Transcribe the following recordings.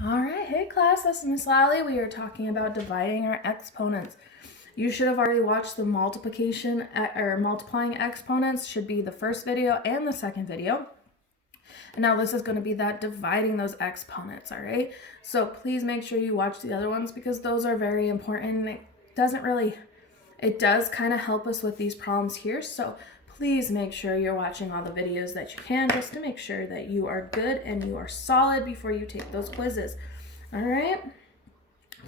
All right, hey class, this is Miss Lalley. We are talking about dividing our exponents. You should have already watched the multiplication or multiplying exponents. Should be the first video and the second video. And now this is going to be that dividing those exponents, all right? So please make sure you watch the other ones because those are very important. It does kind of help us with these problems here. So please make sure you're watching all the videos that you can just to make sure that you are good and you are solid before you take those quizzes. All right?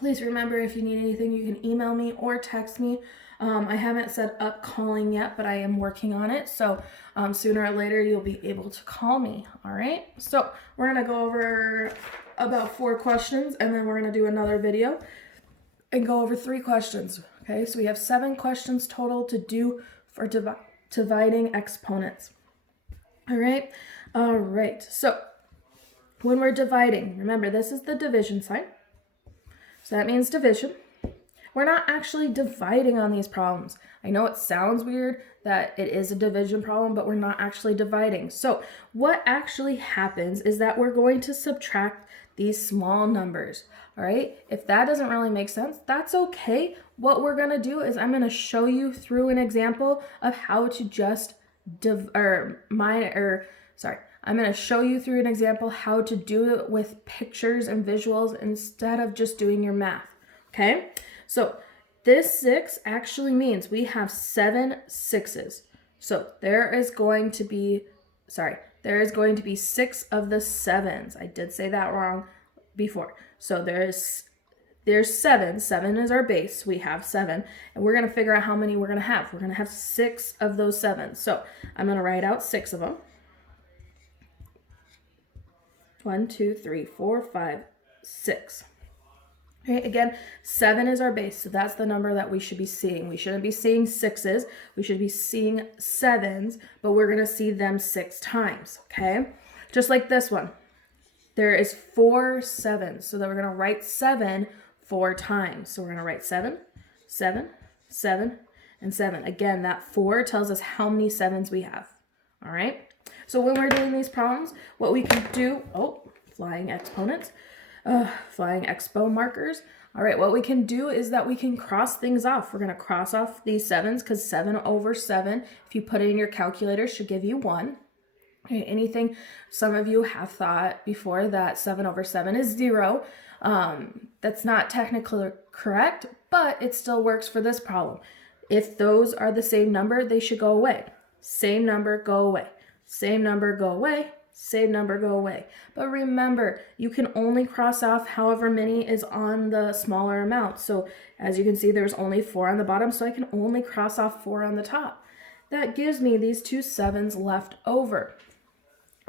Please remember, if you need anything, you can email me or text me. I haven't set up calling yet, but I am working on it. So sooner or later, you'll be able to call me. All right? So we're going to go over about 4 questions, and then we're going to do another video and go over 3 questions. Okay, so we have 7 questions total to do for dividing exponents. All right, so when we're dividing, remember this is the division sign, so that means division. We're not actually dividing on these problems. I know it sounds weird that it is a division problem, but we're not actually dividing. So what actually happens is that we're going to subtract these small numbers. All right, if that doesn't really make sense, that's okay. What we're going to do is I'm going to show you through an example of how to just I'm going to show you through an example how to do it with pictures and visuals instead of just doing your math. Okay, so this 6 actually means we have 7 6s. So there is going to be 6 of the 7s. I did say that wrong before. So there's 7. 7 is our base. We have 7. And we're going to figure out how many we're going to have. We're going to have 6 of those 7s. So I'm going to write out 6 of them. 1, 2, 3, 4, 5, 6. Okay, again, 7 is our base, so that's the number that we should be seeing. We shouldn't be seeing 6s, we should be seeing 7s, but we're going to see them 6 times, okay? Just like this one. There is 4 7s, so then we're going to write 7 4 times. So we're going to write 7, 7, 7, and 7. Again, that 4 tells us how many 7s we have, all right? So when we're doing these problems, what we can do, flying exponents, flying expo markers. All right, what we can do is that we can cross things off. We're going to cross off these 7s because 7 over 7, if you put it in your calculator, should give you 1. Okay, anything, some of you have thought before that 7 over 7 is 0. That's not technically correct, but it still works for this problem. If those are the same number, they should go away. Same number, go away. Same number, go away. Same number, go away. But remember, you can only cross off however many is on the smaller amount. So as you can see, there's only 4 on the bottom, so I can only cross off 4 on the top. That gives me these 2 7s left over.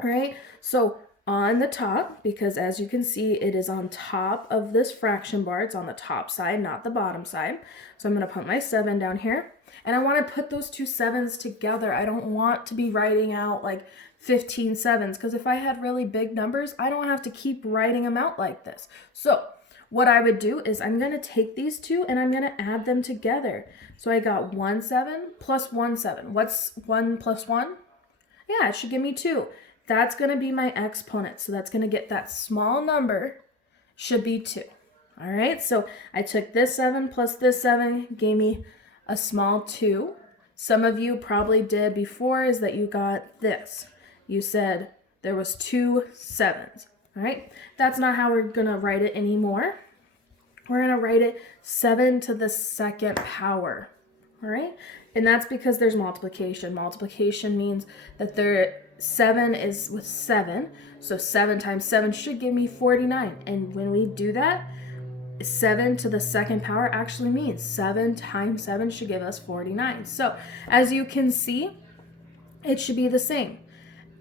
All right, so on the top, because as you can see, it is on top of this fraction bar. It's on the top side, not the bottom side. So I'm going to put my 7 down here. And I want to put those 2 7s together. I don't want to be writing out like 15 7s, because if I had really big numbers, I don't have to keep writing them out like this. So what I would do is I'm going to take these 2 and I'm going to add them together. So I got 1 7 plus 1 7. What's 1 plus 1? Yeah, it should give me 2. That's going to be my exponent. So that's going to get that small number, should be 2. All right, so I took this 7 plus this 7, gave me a small 2. Some of you probably did before is that you got this. You said there was 2 7s. All right, that's not how we're going to write it anymore. We're going to write it 7 to the 2nd power. All right, and that's because there's multiplication. Multiplication means that 7 is with 7. So 7 times 7 should give me 49. And when we do that, 7 to the 2nd power actually means 7 times 7 should give us 49. So as you can see, it should be the same.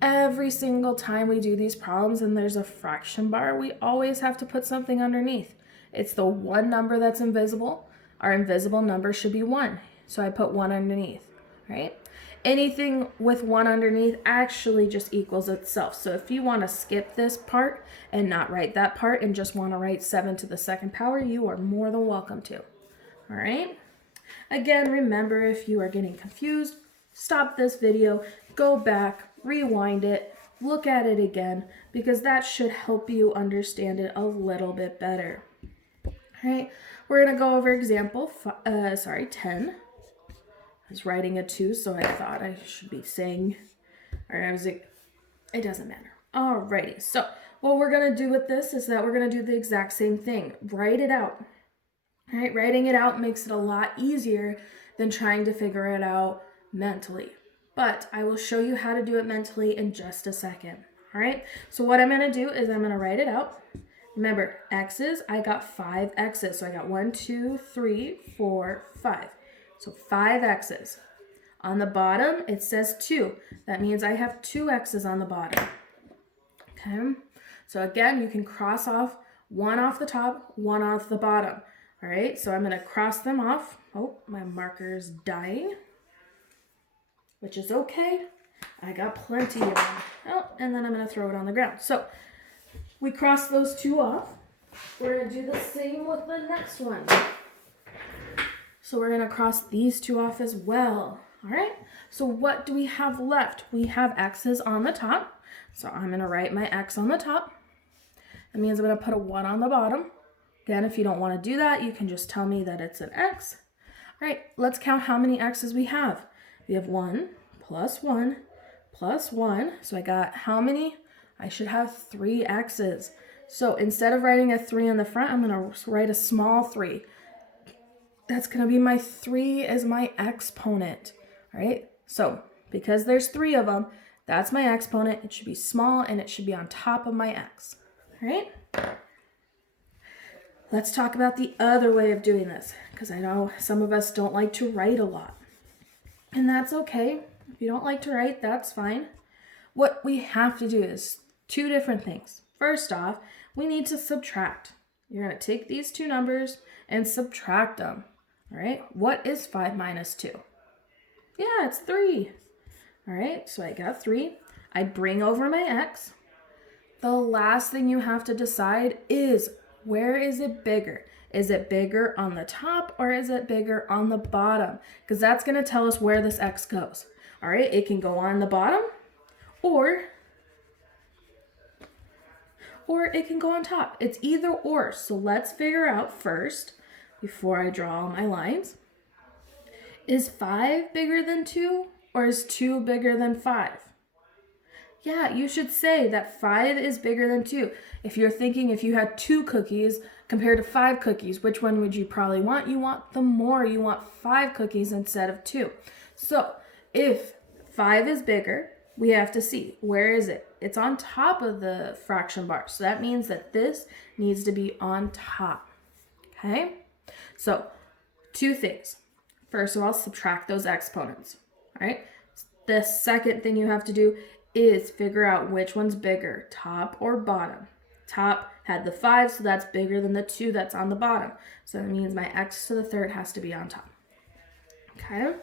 Every single time we do these problems and there's a fraction bar, we always have to put something underneath. It's the one number that's invisible. Our invisible number should be 1. So I put 1 underneath, right? Anything with 1 underneath actually just equals itself. So if you want to skip this part and not write that part and just want to write 7 to the 2nd power, you are more than welcome to. All right? Again, remember, if you are getting confused, stop this video, go back, rewind it, look at it again, because that should help you understand it a little bit better. All right, we're going to go over example 10. I was writing a 2, so I thought I should be saying, it doesn't matter. Alrighty, so what we're going to do with this is that we're going to do the exact same thing. Write it out. All right, writing it out makes it a lot easier than trying to figure it out mentally. But I will show you how to do it mentally in just a second. All right, so what I'm going to do is I'm going to write it out. Remember, x's, I got 5 x's. So I got 1, 2, 3, 4, 5. So 5 x's. On the bottom, it says 2. That means I have 2 x's on the bottom. Okay, so again, you can cross off 1 off the top, 1 off the bottom. All right, so I'm going to cross them off. Oh, my marker's dying, which is okay. I got plenty of them. Oh, and then I'm going to throw it on the ground. So we cross those 2 off. We're going to do the same with the next one. So we're going to cross these 2 off as well. All right, so what do we have left? We have x's on the top. So I'm going to write my x on the top. That means I'm going to put a 1 on the bottom. Again, if you don't want to do that, you can just tell me that it's an x. All right, let's count how many x's we have. We have 1 plus 1 plus 1. So I got how many? I should have 3 x's. So instead of writing a 3 on the front, I'm going to write a small 3. That's going to be my 3 as my exponent. All right, so because there's 3 of them, that's my exponent. It should be small and it should be on top of my x. All right, let's talk about the other way of doing this, because I know some of us don't like to write a lot. And that's okay. If you don't like to write, that's fine. What we have to do is 2 different things. First off, we need to subtract. You're going to take these 2 numbers and subtract them. All right, what is 5 minus 2? Yeah, it's 3. All right, so I got 3. I bring over my x. The last thing you have to decide is, where is it bigger? Is it bigger on the top or is it bigger on the bottom? Because that's going to tell us where this x goes. All right, it can go on the bottom or it can go on top. It's either or. So let's figure out first, before I draw all my lines, is 5 bigger than 2 or is 2 bigger than 5? Yeah, you should say that 5 is bigger than 2. If you're thinking if you had 2 cookies compared to 5 cookies, which one would you probably want? You want the more. You want 5 cookies instead of 2. So if 5 is bigger, we have to see, where is it? It's on top of the fraction bar. So that means that this needs to be on top. Okay? So 2 things. First of all, subtract those exponents. All right? The second thing you have to do is figure out which one's bigger, top or bottom. Top had the 5, so that's bigger than the 2 that's on the bottom. So that means my x to the third has to be on top. Okay?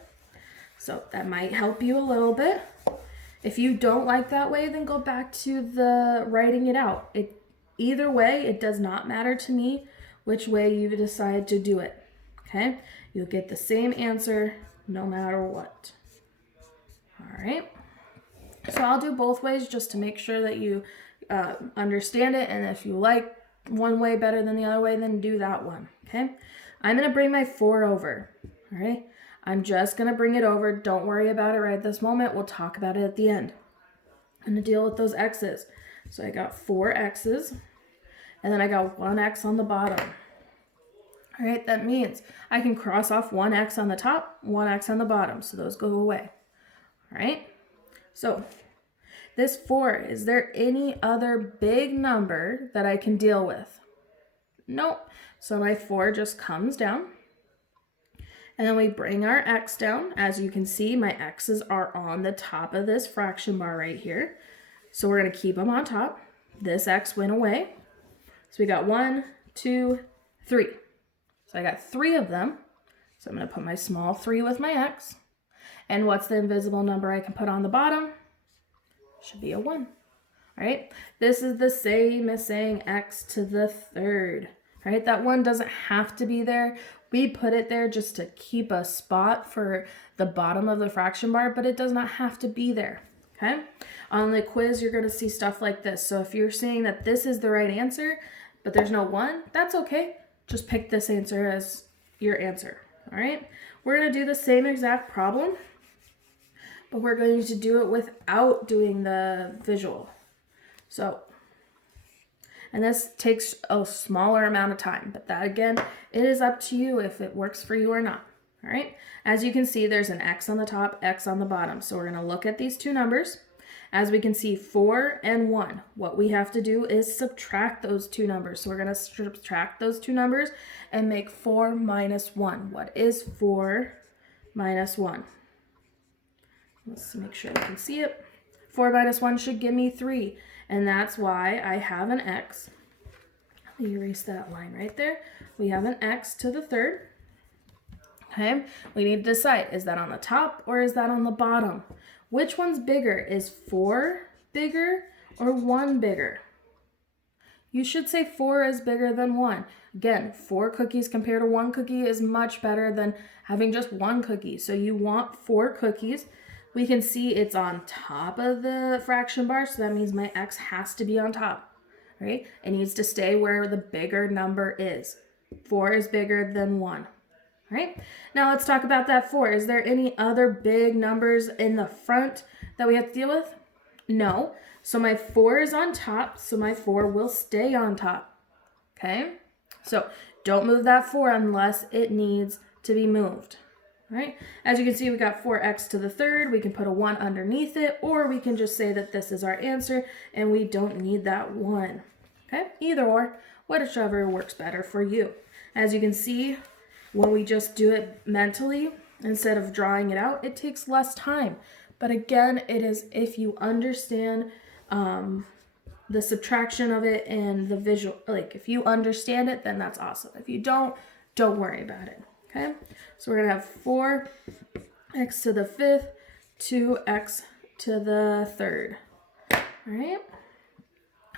So that might help you a little bit. If you don't like that way, then go back to the writing it out. Either way, it does not matter to me which way you decide to do it. Okay? You'll get the same answer no matter what. All right? So I'll do both ways just to make sure that you understand it. And if you like one way better than the other way, then do that one. Okay? I'm going to bring my 4 over. All right? I'm just going to bring it over. Don't worry about it right this moment. We'll talk about it at the end. I'm going to deal with those x's. So I got 4 x's. And then I got 1 x on the bottom. All right? That means I can cross off 1 x on the top, 1 x on the bottom. So those go away. All right? So this 4, is there any other big number that I can deal with? Nope. So my 4 just comes down. And then we bring our x down. As you can see, my x's are on the top of this fraction bar right here. So we're going to keep them on top. This x went away. So we got 1, 2, 3. So I got 3 of them. So I'm going to put my small 3 with my x. And what's the invisible number I can put on the bottom? Should be a 1. All right. This is the same as saying x to the third. All right. That 1 doesn't have to be there. We put it there just to keep a spot for the bottom of the fraction bar, but it does not have to be there. Okay? On the quiz, you're going to see stuff like this. So if you're saying that this is the right answer, but there's no 1, that's okay. Just pick this answer as your answer. All right? We're going to do the same exact problem, but we're going to do it without doing the visual. So, and this takes a smaller amount of time, but that again, it is up to you if it works for you or not. All right? As you can see, there's an X on the top, X on the bottom. So we're going to look at these two numbers. As we can see, 4 and 1. What we have to do is subtract those two numbers. So we're going to subtract those two numbers and make 4 minus 1. What is 4 minus 1? Let's make sure we can see it. 4 minus 1 should give me 3. And that's why I have an X. Let me erase that line right there. We have an X to the third. Okay, we need to decide, is that on the top or is that on the bottom? Which one's bigger? Is 4 bigger or 1 bigger? You should say 4 is bigger than 1. Again, 4 cookies compared to 1 cookie is much better than having just 1 cookie. So you want 4 cookies. We can see it's on top of the fraction bar, so that means my X has to be on top, right? It needs to stay where the bigger number is. 4 is bigger than 1. All right, now let's talk about that 4. Is there any other big numbers in the front that we have to deal with? No. So my 4 is on top, so my 4 will stay on top. Okay, so don't move that 4 unless it needs to be moved. All right, as you can see, we got 4x to the third. We can put a 1 underneath it, or we can just say that this is our answer and we don't need that 1. Okay, either or, whichever works better for you. As you can see, when we just do it mentally, instead of drawing it out, it takes less time. But again, it is if you understand the subtraction of it and the visual, like if you understand it, then that's awesome. If you don't worry about it, okay? So we're gonna have 4x to the fifth, 2x to the third, all right?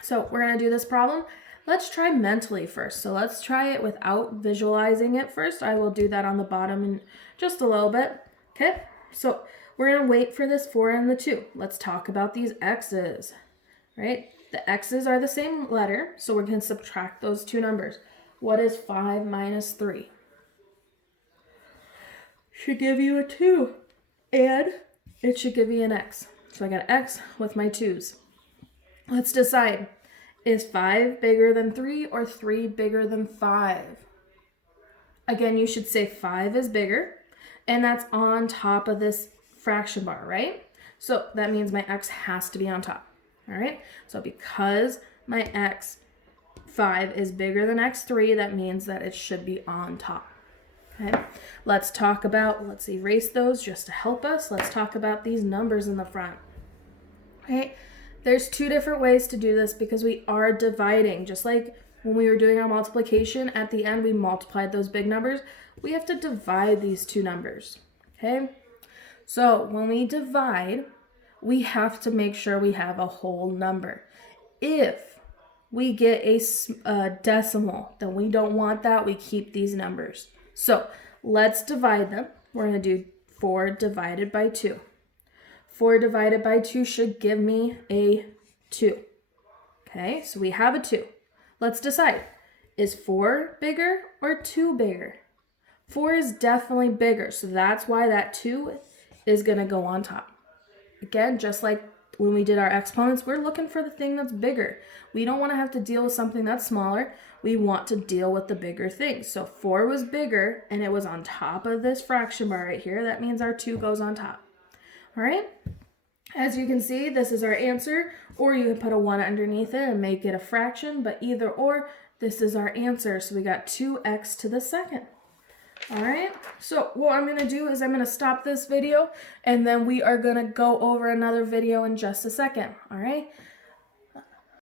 So we're gonna do this problem. Let's try mentally first. So let's try it without visualizing it first. I will do that on the bottom in just a little bit. Okay, so we're going to wait for this 4 and the 2. Let's talk about these x's, right? The x's are the same letter, so we're going to subtract those two numbers. What is 5 minus 3? Should give you a 2, and it should give you an x. So I got an x with my 2's. Let's decide. Is 5 bigger than 3 or 3 bigger than 5? Again, you should say 5 is bigger, and that's on top of this fraction bar, right? So that means my x has to be on top, all right? So because my x 5 is bigger than x3, that means that it should be on top, okay? Let's erase those just to help us. Let's talk about these numbers in the front, okay? There's 2 different ways to do this because we are dividing. Just like when we were doing our multiplication, at the end we multiplied those big numbers. We have to divide these 2 numbers, okay? So when we divide, we have to make sure we have a whole number. If we get a decimal, then we don't want that. We keep these numbers. So let's divide them. We're going to do 4 divided by 2. 4 divided by 2 should give me a 2. Okay, so we have a 2. Let's decide. Is 4 bigger or 2 bigger? 4 is definitely bigger, so that's why that 2 is going to go on top. Again, just like when we did our exponents, we're looking for the thing that's bigger. We don't want to have to deal with something that's smaller. We want to deal with the bigger things. So 4 was bigger, and it was on top of this fraction bar right here. That means our 2 goes on top. All right, as you can see, this is our answer, or you can put a 1 underneath it and make it a fraction, but either or, this is our answer. So we got 2x to the second. All right, so what I'm going to do is I'm going to stop this video, and then we are going to go over another video in just a second. All right,